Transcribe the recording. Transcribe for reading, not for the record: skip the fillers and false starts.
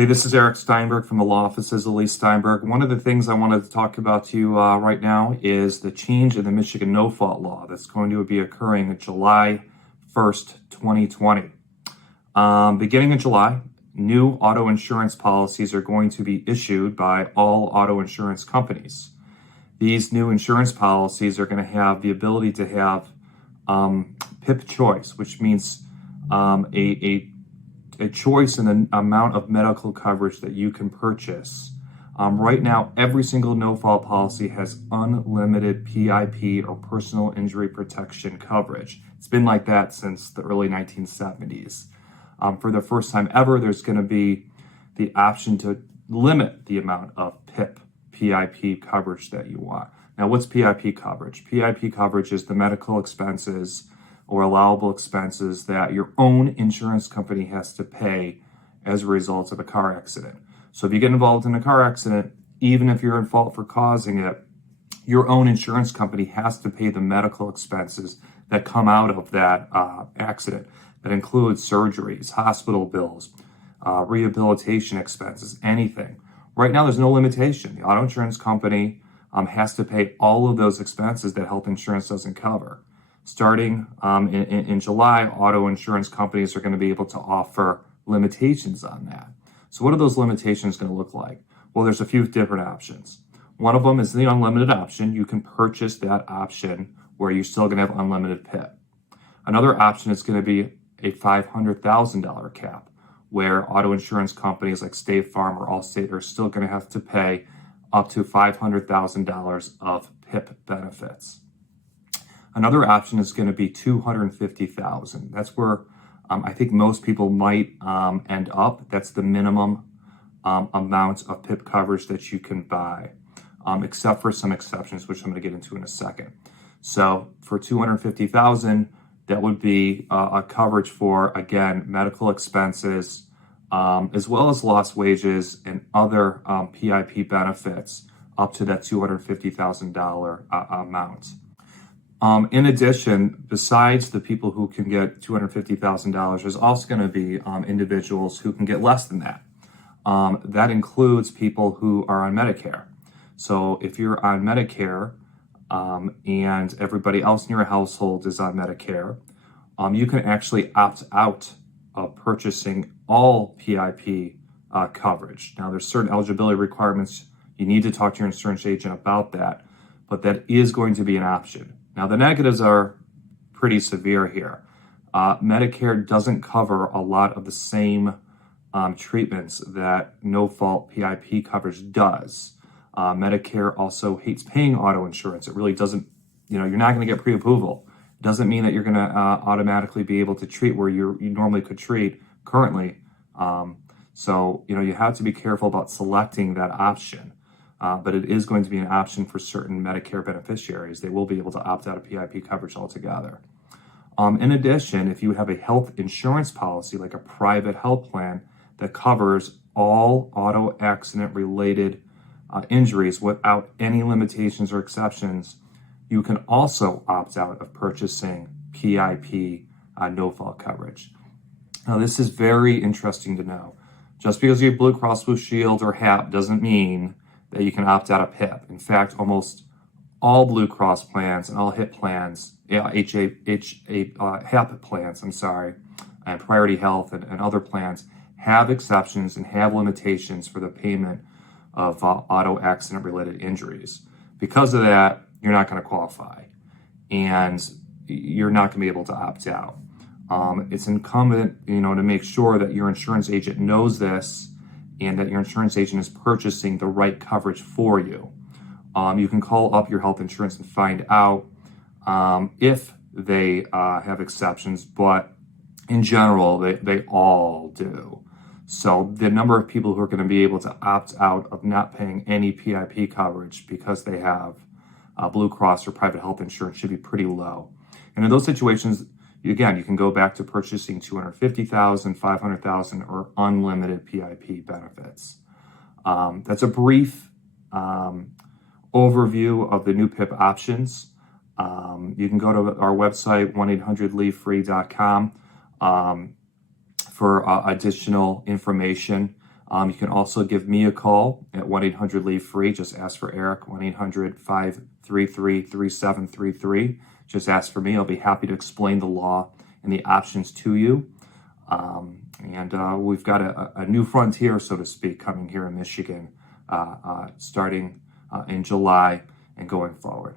Hey, this is Eric Steinberg from the law offices of Lee Steinberg. One of the things I wanted to talk about to you right now is the change in the Michigan no-fault law that's going to be occurring July 1st, 2020. Beginning in July, new auto insurance policies are going to be issued by all auto insurance companies. These new insurance policies are going to have the ability to have PIP choice, which means a choice in the amount of medical coverage that you can purchase. Right now, every single no-fault policy has unlimited PIP or personal injury protection coverage. It's been like that since the early 1970s. For the first time ever, there's going to be the option to limit the amount of PIP coverage that you want. Now, what's PIP coverage? PIP coverage is the medical expenses or allowable expenses that your own insurance company has to pay as a result of a car accident. So if you get involved in a car accident, even if you're in fault for causing it, your own insurance company has to pay the medical expenses that come out of that accident. That includes surgeries, hospital bills, rehabilitation expenses, anything. Right now, there's no limitation. The auto insurance company has to pay all of those expenses that health insurance doesn't cover. Starting in July, auto insurance companies are going to be able to offer limitations on that. So what are those limitations going to look like? Well, there's a few different options. One of them is the unlimited option. You can purchase that option where you're still going to have unlimited PIP. Another option is going to be a $500,000 cap, where auto insurance companies like State Farm or Allstate are still going to have to pay up to $500,000 of PIP benefits. Another option is going to be $250,000. That's where I think most people might end up. That's the minimum amount of PIP coverage that you can buy, except for some exceptions, which I'm going to get into in a second. So for $250,000, that would be a coverage for, again, medical expenses, as well as lost wages and other PIP benefits up to that $250,000 amount. In addition, besides the people who can get $250,000, there's also going to be individuals who can get less than that. That includes people who are on Medicare. So if you're on Medicare and everybody else in your household is on Medicare, you can actually opt out of purchasing all PIP coverage. Now, there's certain eligibility requirements. You need to talk to your insurance agent about that, but that is going to be an option. Now, the negatives are pretty severe here. Medicare doesn't cover a lot of the same treatments that no-fault PIP coverage does. Medicare also hates paying auto insurance. It really doesn't, you're not going to get pre-approval. It doesn't mean that you're going to automatically be able to treat where you normally could treat currently. So, you have to be careful about selecting that option. But it is going to be an option for certain Medicare beneficiaries. They will be able to opt out of PIP coverage altogether. In addition, if you have a health insurance policy, like a private health plan that covers all auto accident related injuries without any limitations or exceptions, you can also opt out of purchasing PIP no-fault coverage. Now, this is very interesting to know. Just because you have Blue Cross Blue Shield or HAP doesn't mean that you can opt out of PIP. In fact, almost all Blue Cross plans and all HIP plans, HAP plans, and Priority Health and other plans have exceptions and have limitations for the payment of auto accident-related injuries. Because of that, you're not going to qualify, and you're not going to be able to opt out. It's incumbent, to make sure that your insurance agent knows this and that your insurance agent is purchasing the right coverage for you. You can call up your health insurance and find out if they have exceptions, but in general, they all do. So the number of people who are going to be able to opt out of not paying any PIP coverage because they have Blue Cross or private health insurance should be pretty low. And in those situations, again, you can go back to purchasing $250,000, $500,000, or unlimited PIP benefits. That's a brief overview of the new PIP options. You can go to our website, 1-800-LEAVE-FREE.com, for additional information. You can also give me a call at 1-800-LEAVE-FREE. Just ask for Eric, 1-800-533-3733. Just ask for me. I'll be happy to explain the law and the options to you. We've got a new frontier, so to speak, coming here in Michigan, starting in July and going forward.